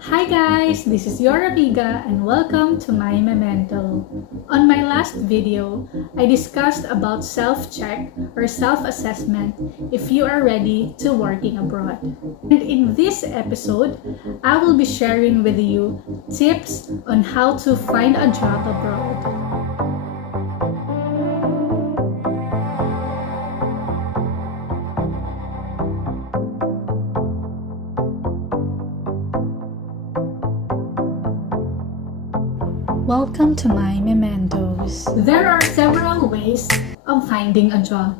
Hi guys, this is your Abiga and welcome to my memento. On my last video, I discussed about self-check or self-assessment if you are ready to working abroad. And in this episode, I will be sharing with you tips on how to find a job abroad. Welcome to my mementos. There are several ways of finding a job.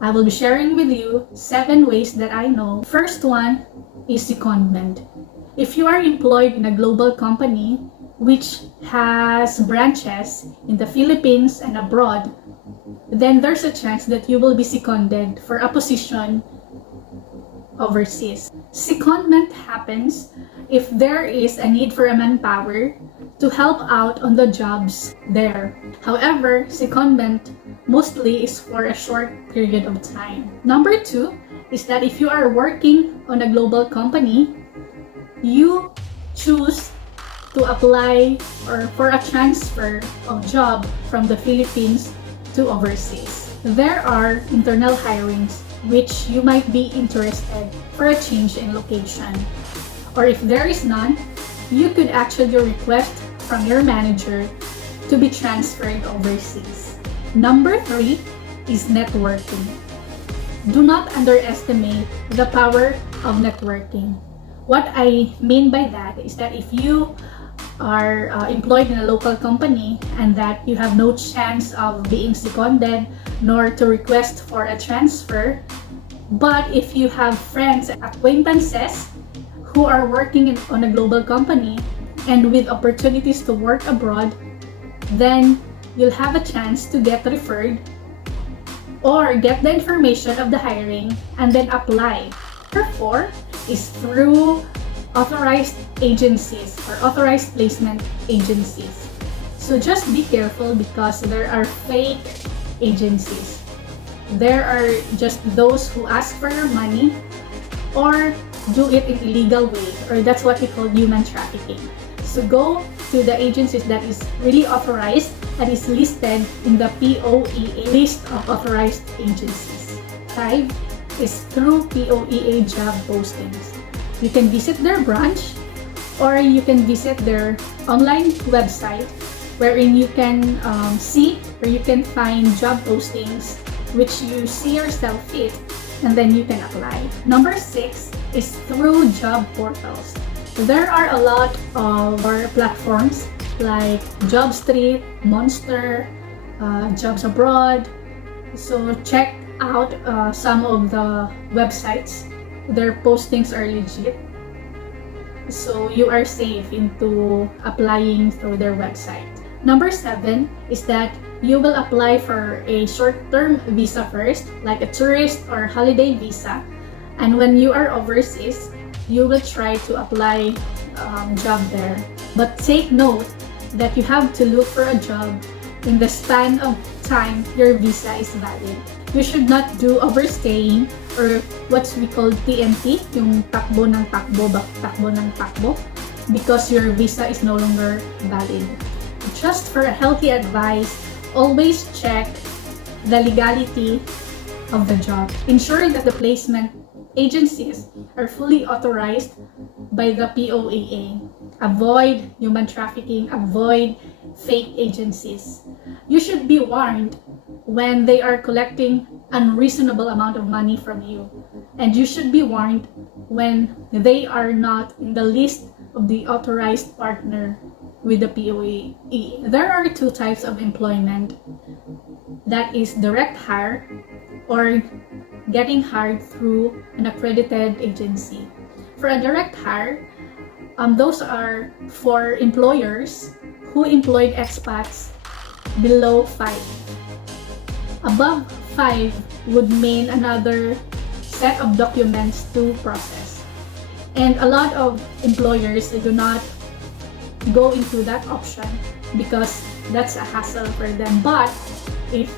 I will be sharing with you 7 ways that I know. First one is secondment. If you are employed in a global company which has branches in the Philippines and abroad, then there's a chance that you will be seconded for a position overseas. Secondment happens if there is a need for a manpower to help out on the jobs there. However, secondment mostly is for a short period of time. Number 2 is that if you are working on a global company, you choose to apply or for a transfer of job from the Philippines to overseas. There are internal hirings which you might be interested for a change in location. Or if there is none, you could actually request from your manager to be transferred overseas. Number 3 is networking. Do not underestimate the power of networking. What I mean by that is that if you are employed in a local company and that you have no chance of being seconded nor to request for a transfer, but if you have friends, acquaintances who are working on a global company and with opportunities to work abroad, then you'll have a chance to get referred or get the information of the hiring and then apply. Number 4 is through authorized agencies or authorized placement agencies. So just be careful because there are fake agencies. There are just those who ask for your money or do it in illegal way, or that's what we call human trafficking. So go to the agencies that is really authorized and is listed in the POEA list of authorized agencies. 5 is through POEA Job Postings. You can visit their branch or you can visit their online website wherein you can see or you can find job postings which you see yourself fit and then you can apply. Number 6 is through job portals. There are a lot of platforms like JobStreet, Monster, Jobs Abroad. So check out some of the websites. Their postings are legit. So you are safe into applying through their website. Number 7 is that you will apply for a short-term visa first, like a tourist or holiday visa. And when you are overseas, you will try to apply job there. But take note that you have to look for a job in the span of time your visa is valid. You should not do overstaying or what we call TNT, yung takbo ng takbo, takbo ng takbo, because your visa is no longer valid. Just for a healthy advice, always check the legality of the job. Ensure that the placement agencies are fully authorized by the POEA. Avoid human trafficking, avoid fake agencies. You should be warned when they are collecting unreasonable amount of money from you. And you should be warned when they are not in the list of the authorized partner with the POEA. There are 2 types of employment. That is direct hire or getting hired through an accredited agency. For a direct hire, those are for employers who employed expats below 5. Above 5 would mean another set of documents to process. And a lot of employers do not go into that option because that's a hassle for them. But if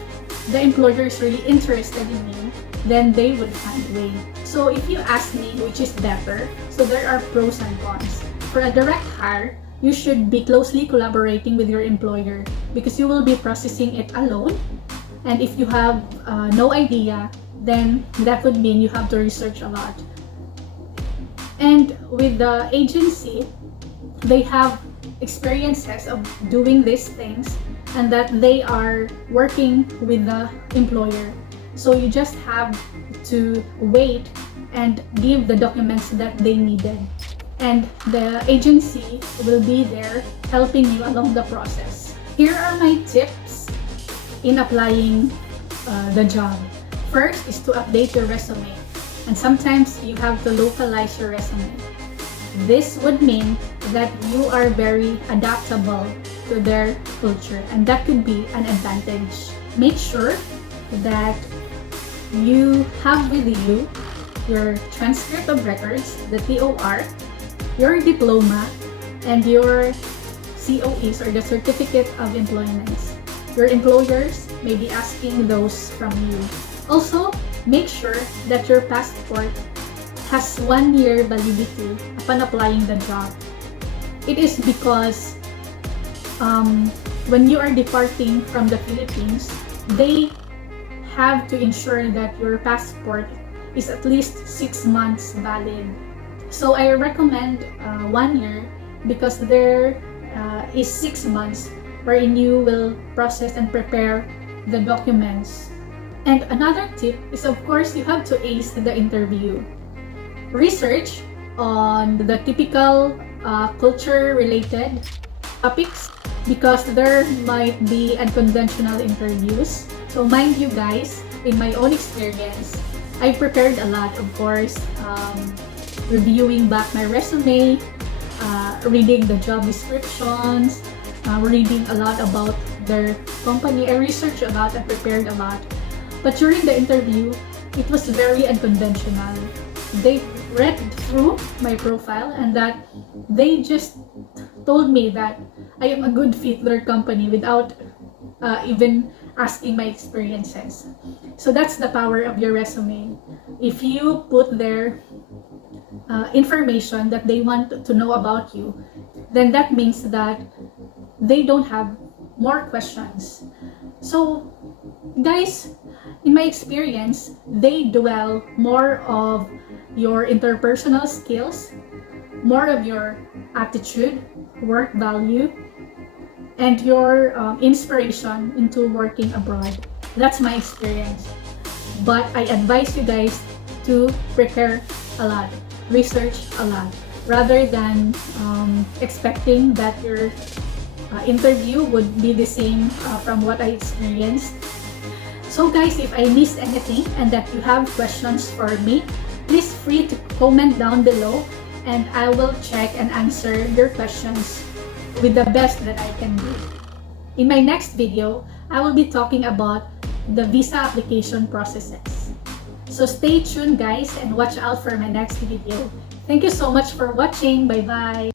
the employer is really interested in you, then they would find a way. So if you ask me which is better, so there are pros and cons. for a direct hire, you should be closely collaborating with your employer because you will be processing it alone. And if you have no idea, then that would mean you have to research a lot. And with the agency, they have experiences of doing these things and that they are working with the employer. So you just have to wait and give the documents that they needed. And the agency will be there helping you along the process. Here are my tips in applying the job. First is to update your resume. And sometimes you have to localize your resume. This would mean that you are very adaptable to their culture, and that could be an advantage. Make sure that you have with you your transcript of records, the TOR, your diploma, and your COEs or the certificate of employment. Your employers may be asking those from you. Also, make sure that your passport has 1 year validity upon applying the job. It is because when you are departing from the Philippines, they have to ensure that your passport is at least 6 months valid. So I recommend 1 year because there is 6 months wherein you will process and prepare the documents. And another tip is, of course, you have to ace the interview. Research on the typical culture-related topics because there might be unconventional interviews. So mind you guys, in my own experience, I prepared a lot, of course, reviewing back my resume, reading the job descriptions, reading a lot about their company. I researched a lot and prepared a lot. But during the interview, it was very unconventional. They read through my profile and that they just told me that I am a good fit for their company without even asking my experiences. So that's the power of your resume. If you put their information that they want to know about you, then that means that they don't have more questions. So guys, in my experience, they dwell more of your interpersonal skills, more of your attitude, work value, and your inspiration into working abroad. That's my experience. But I advise you guys to prepare a lot, research a lot, rather than expecting that your interview would be the same from what I experienced. So guys, if I missed anything and that you have questions for me, please free to comment down below and I will check and answer your questions with the best that I can do. In my next video, I will be talking about the visa application processes. So stay tuned guys and watch out for my next video. Thank you so much for watching. Bye bye.